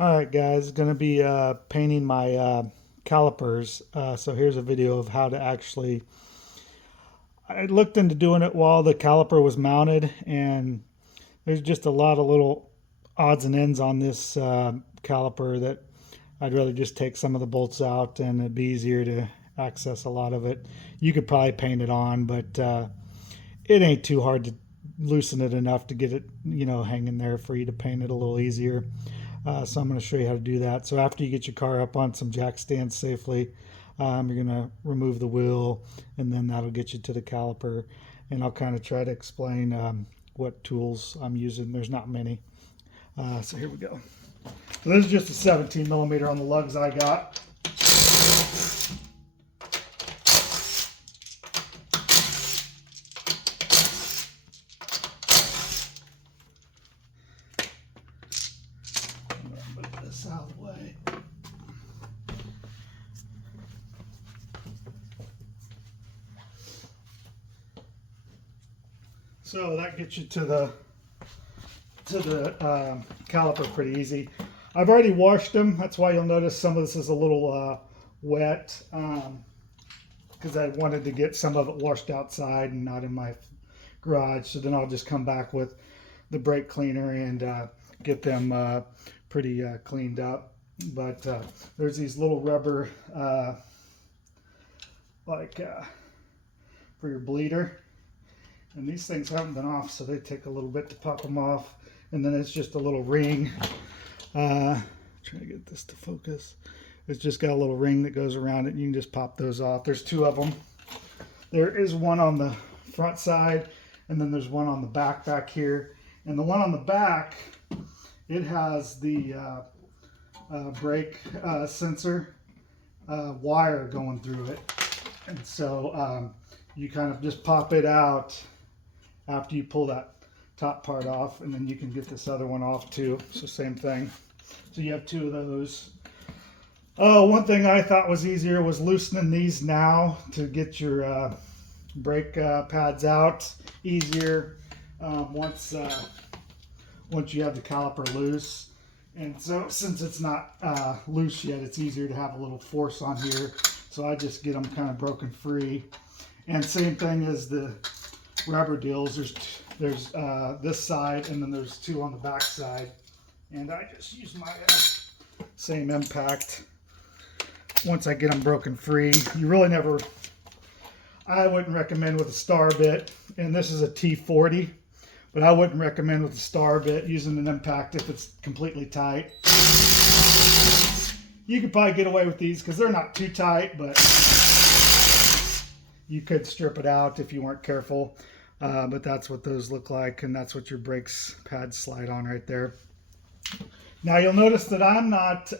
All right, guys, going to be painting my calipers. So here's a video of how to actually. I looked into doing it while the caliper was mounted, and there's just a lot of little odds and ends on this caliper that I'd rather just take some of the bolts out, and it'd be easier to access a lot of it. You could probably paint it on, but it ain't too hard to loosen it enough to get it, hanging there for you to paint it a little easier. So I'm going to show you how to do that. So after you get your car up on some jack stands safely, you're going to remove the wheel, and then that'll get you to the caliper. And I'll kind of try to explain what tools I'm using. There's not many. So here we go. So this is just a 17 millimeter on the lugs I got. Put this out of the way. So that gets you to the caliper pretty easy. I've already washed them. That's why you'll notice some of this is a little wet, because I wanted to get some of it washed outside and not in my garage. So then I'll just come back with the brake cleaner and get them pretty cleaned up. But there's these little rubber for your bleeder. And these things haven't been off, so they take a little bit to pop them off. And then it's just a little ring. Trying to get this to focus. It's just got a little ring that goes around it. And you can just pop those off. There's two of them. There is one on the front side, and then there's one on the back here. And the one on the back, it has the brake sensor wire going through it. And so you kind of just pop it out after you pull that top part off, and then you can get this other one off too. So same thing. So you have two of those. Oh, one thing I thought was easier was loosening these now to get your brake pads out easier once you have the caliper loose. And so since it's not loose yet, it's easier to have a little force on here. So I just get them kind of broken free. And same thing as the rubber deals. There's this side, and then there's two on the back side. And I just use my same impact. Once I get them broken free, you really never, I wouldn't recommend with a star bit, and this is a T40, but I wouldn't recommend with a star bit using an impact if it's completely tight. You could probably get away with these because they're not too tight, but you could strip it out if you weren't careful. But that's what those look like, and that's what your brakes pads slide on right there. Now you'll notice that I'm not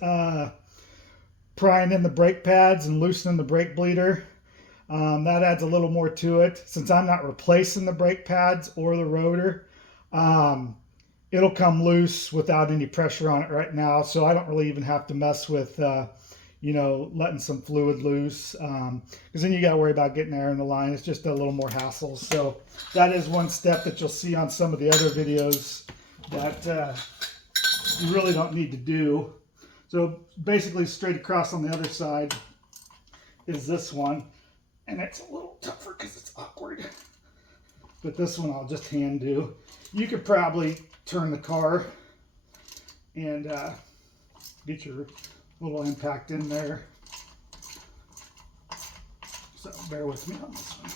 prying in the brake pads and loosening the brake bleeder. That adds a little more to it. Since I'm not replacing the brake pads or the rotor, it'll come loose without any pressure on it right now. So I don't really even have to mess with letting some fluid loose, because then you got to worry about getting air in the line. It's just a little more hassle. So that is one step that you'll see on some of the other videos that you really don't need to do. So basically straight across on the other side is this one, and it's a little tougher because it's awkward. But this one I'll just hand do. You could probably turn the car and get your little impact in there. So bear with me on this one.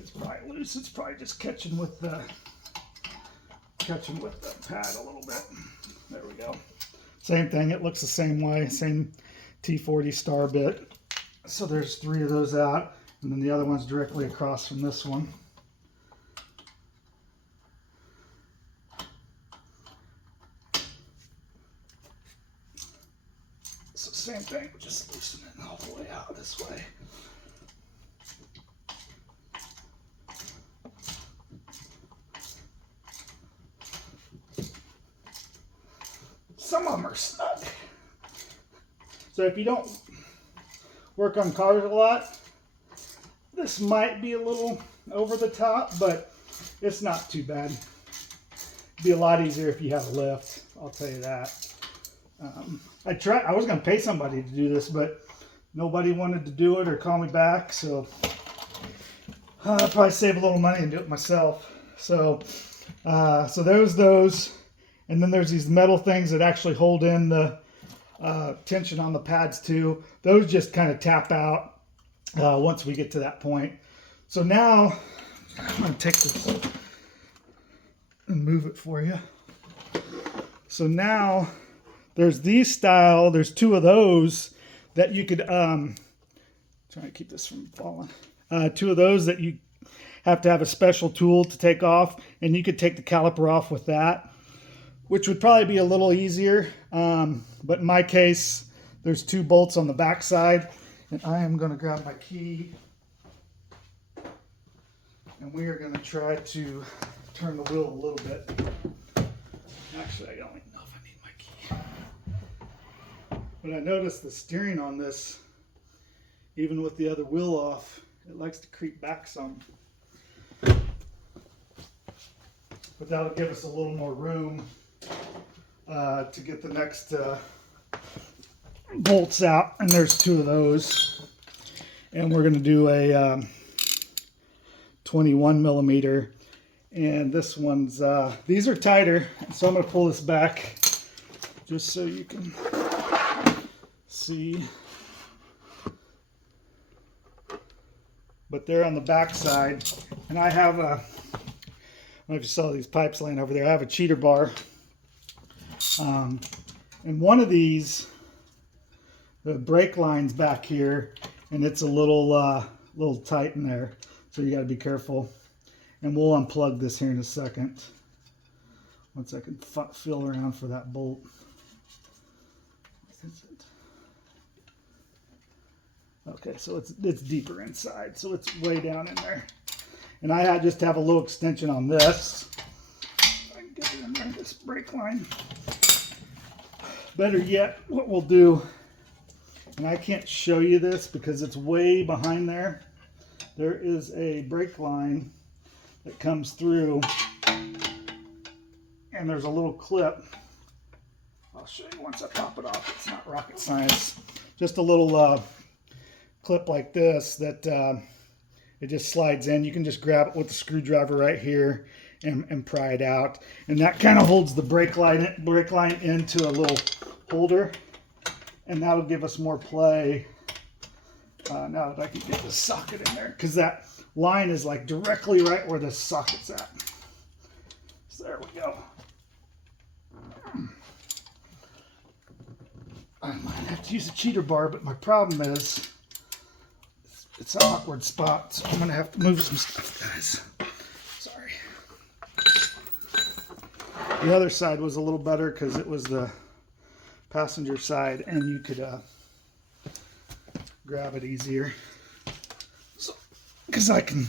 It's probably loose. It's probably just catching with the pad a little bit. There we go. Same thing. It looks the same way. Same T40 star bit. So there's three of those out, and then the other one's directly across from this one. So same thing, just loosen it all the way out this way. Some of them are snug. So if you don't work on cars a lot, This might be a little over the top, but it's not too bad. It'd be a lot easier if you have a lift, I'll tell you that. I was going to pay somebody to do this, but nobody wanted to do it or call me back, so I'll probably save a little money and do it myself. So there's those, and then there's these metal things that actually hold in the tension on the pads too. Those just kind of tap out once we get to that point. So now I'm going to take this and move it for you. So now there's these style, there's two of those that you could, trying to keep this from falling. Two of those that you have to have a special tool to take off, and you could take the caliper off with that, which would probably be a little easier. But in my case, there's two bolts on the back side, and I am going to grab my key, and we are going to try to turn the wheel a little bit. Actually, I don't even know if I need my key. But I noticed the steering on this, even with the other wheel off, it likes to creep back some. But that'll give us a little more room to get the next bolts out. And there's two of those. And we're going to do a 21 millimeter. And this one's, these are tighter. So I'm going to pull this back just so you can see. But they're on the back side, and I have a, I don't know if you saw these pipes laying over there, I have a cheater bar. And one of these, the brake line's back here, and it's a little tight in there, so you got to be careful. And we'll unplug this here in a second, once I can feel around for that bolt. Okay, so it's deeper inside, so it's way down in there. And I just have a little extension on this. I can get it in there, this brake line. Better yet, what we'll do, and I can't show you this because it's way behind there. There is a brake line that comes through, and there's a little clip. I'll show you once I pop it off. It's not rocket science. Just a little clip like this that it just slides in. You can just grab it with the screwdriver right here and pry it out, and that kind of holds the brake line into a little holder, and that'll give us more play. Now that I can get the socket in there, because that line is like directly right where the socket's at. So there we go. I might have to use a cheater bar, but my problem is it's an awkward spot, so I'm going to have to move some stuff, guys. Sorry. The other side was a little better because it was the passenger side, and you could grab it easier. So, because I can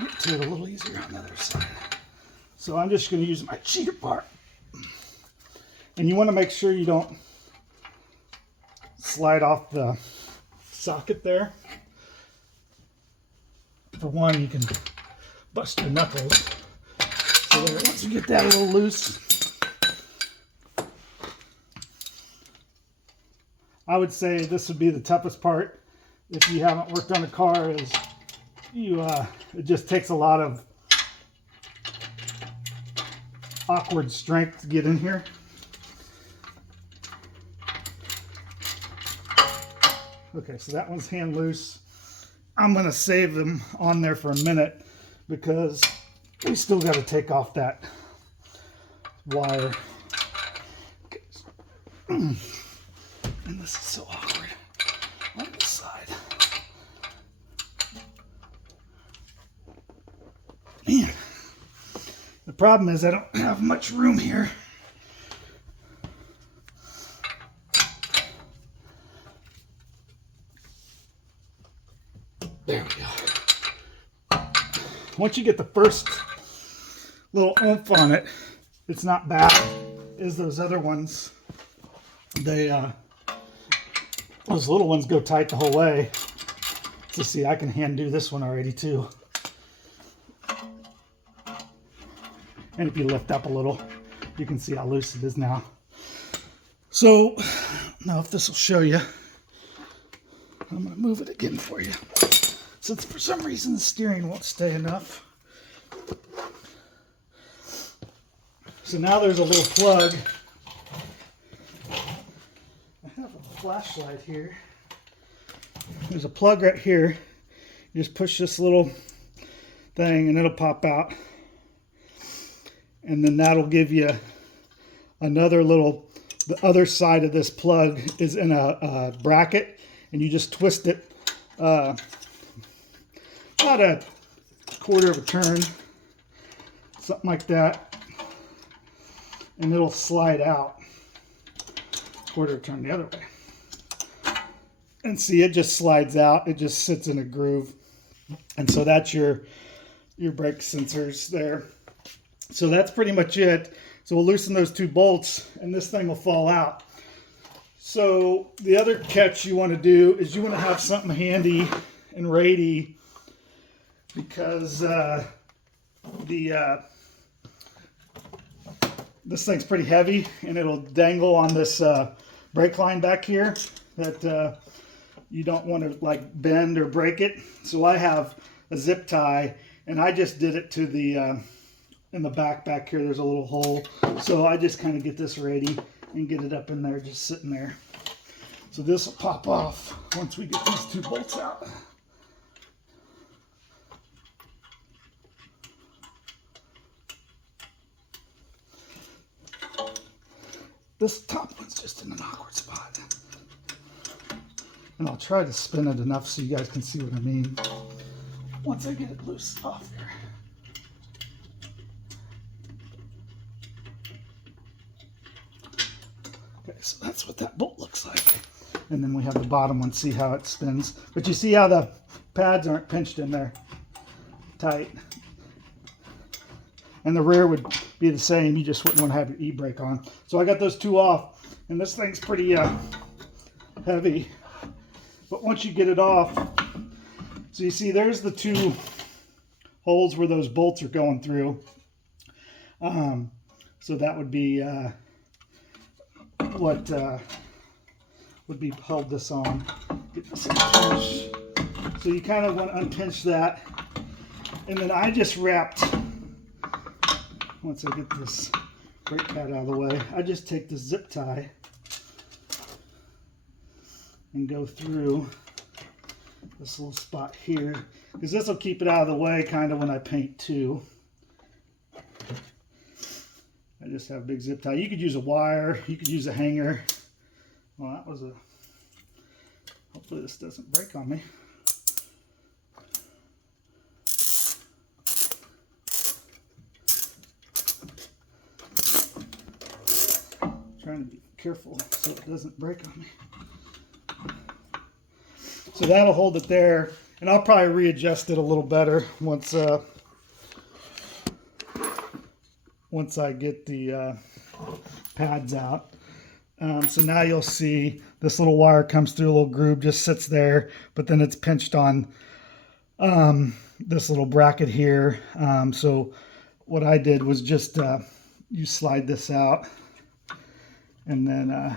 get to it a little easier on the other side. So I'm just going to use my cheater bar. And you want to make sure you don't slide off the socket there. For one, you can bust your knuckles. So there, once you get that a little loose, I would say this would be the toughest part if you haven't worked on a car. Is it just takes a lot of awkward strength to get in here. Okay, so that one's hand loose. I'm going to save them on there for a minute because we still got to take off that wire. Okay. And this is so awkward on this side. Man, the problem is I don't have much room here. There we go. Once you get the first little oomph on it, it's not bad. As those other ones, they those little ones go tight the whole way. To see, I can hand do this one already too. And if you lift up a little, you can see how loose it is now. So, now if this will show you, I'm going to move it again for you. Since for some reason the steering won't stay enough. So now there's a little plug. I have a flashlight here. There's a plug right here. You just push this little thing and it'll pop out. And then that'll give you another little, the other side of this plug is in a bracket, and you just twist it about a quarter of a turn, something like that, and it'll slide out quarter of a turn the other way. And see, it just slides out. It just sits in a groove. And so that's your brake sensors there. So that's pretty much it. So we'll loosen those two bolts and this thing will fall out. So the other catch you want to do is you want to have something handy and ready, because this thing's pretty heavy and it'll dangle on this brake line back here that you don't want to like bend or break it. So I have a zip tie, and I just did it to the in the back here. There's a little hole, so I just kind of get this ready and get it up in there, just sitting there. So this will pop off once we get these two bolts out. This top one's just in an awkward spot. And I'll try to spin it enough so you guys can see what I mean once I get it loose off here. Okay, so that's what that bolt looks like. And then we have the bottom one, see how it spins. But you see how the pads aren't pinched in there tight. And the rear would be the same. You just wouldn't want to have your e-brake on. So I got those two off. And this thing's pretty heavy. But once you get it off, so you see there's the two holes where those bolts are going through. So that would be what would be held this on. Get this unpinched. So you kind of want to unpinch that. And then I just wrapped, once I get this brake pad out of the way, I just take the zip tie and go through this little spot here, because this will keep it out of the way kind of when I paint too. I just have a big zip tie. You could use a wire, you could use a hanger. Well, that was a, hopefully this doesn't break on me. Trying to be careful so it doesn't break on me. So that'll hold it there, and I'll probably readjust it a little better once I get the pads out. So now you'll see this little wire comes through a little groove, just sits there, but then it's pinched on this little bracket here. So what I did was just you slide this out, and then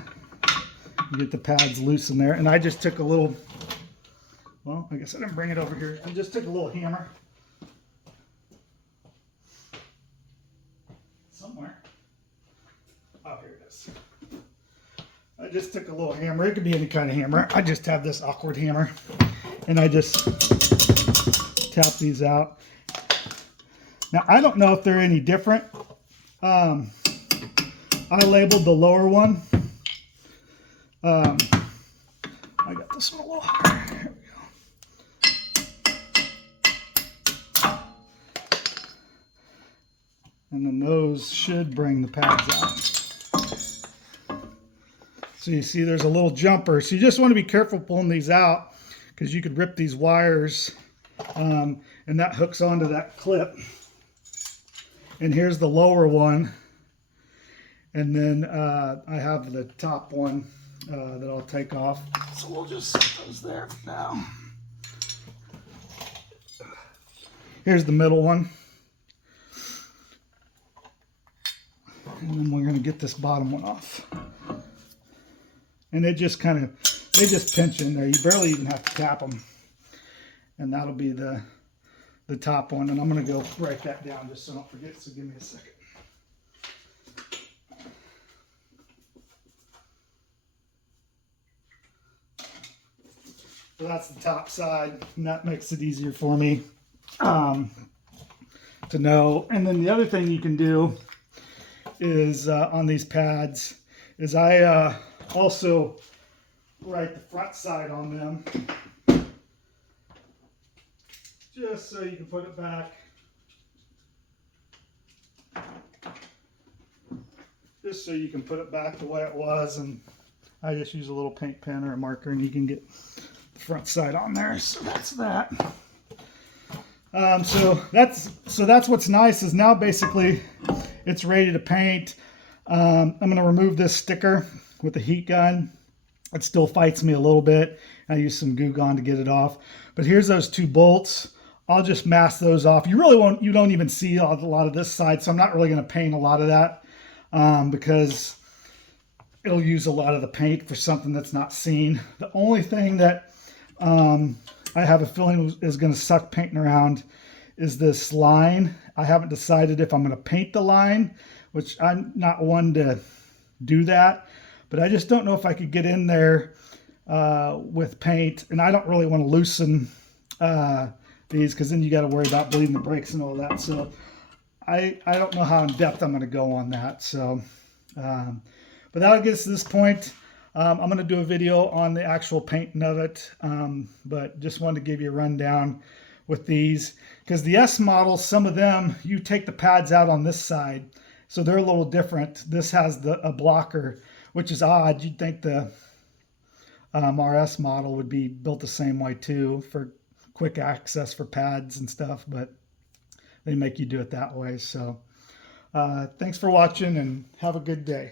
you get the pads loose in there. And I just took a little, well, I guess I didn't bring it over here. I just took a little hammer. Somewhere. Oh, here it is. I just took a little hammer. It could be any kind of hammer. I just have this awkward hammer. And I just tap these out. Now, I don't know if they're any different. I labeled the lower one. I got this one a little higher. Here we go. And then those should bring the pads out. So you see there's a little jumper. So you just want to be careful pulling these out, because you could rip these wires, and that hooks onto that clip. And here's the lower one. And then I have the top one that I'll take off. So we'll just set those there for now. Here's the middle one. And then we're going to get this bottom one off. And it just kind of, they just pinch in there. You barely even have to tap them. And that'll be the top one. And I'm going to go write that down just so I don't forget. So give me a second. So that's the top side, and that makes it easier for me to know. And then the other thing you can do is on these pads is I also write the front side on them, just so you can put it back. Just so you can put it back the way it was, and I just use a little paint pen or a marker, and you can get the front side on there. So that's that. So that's what's nice is now basically it's ready to paint. I'm going to remove this sticker with the heat gun. It still fights me a little bit. I use some Goo Gone to get it off. But here's those two bolts. I'll just mask those off. You really won't. You don't even see a lot of this side, so I'm not really going to paint a lot of that because it'll use a lot of the paint for something that's not seen. The only thing that I have a feeling is going to suck painting around is this line. I haven't decided if I'm going to paint the line, which I'm not one to do that, but I just don't know if I could get in there with paint, and I don't really want to loosen these because then you got to worry about bleeding the brakes and all that. So I don't know how in depth I'm going to go on that. So, but that'll get us to this point. I'm going to do a video on the actual painting of it, but just wanted to give you a rundown with these because the S models, some of them, you take the pads out on this side, so they're a little different. This has a blocker, which is odd. You'd think the RS model would be built the same way too for quick access for pads and stuff, but they make you do it that way. So thanks for watching and have a good day.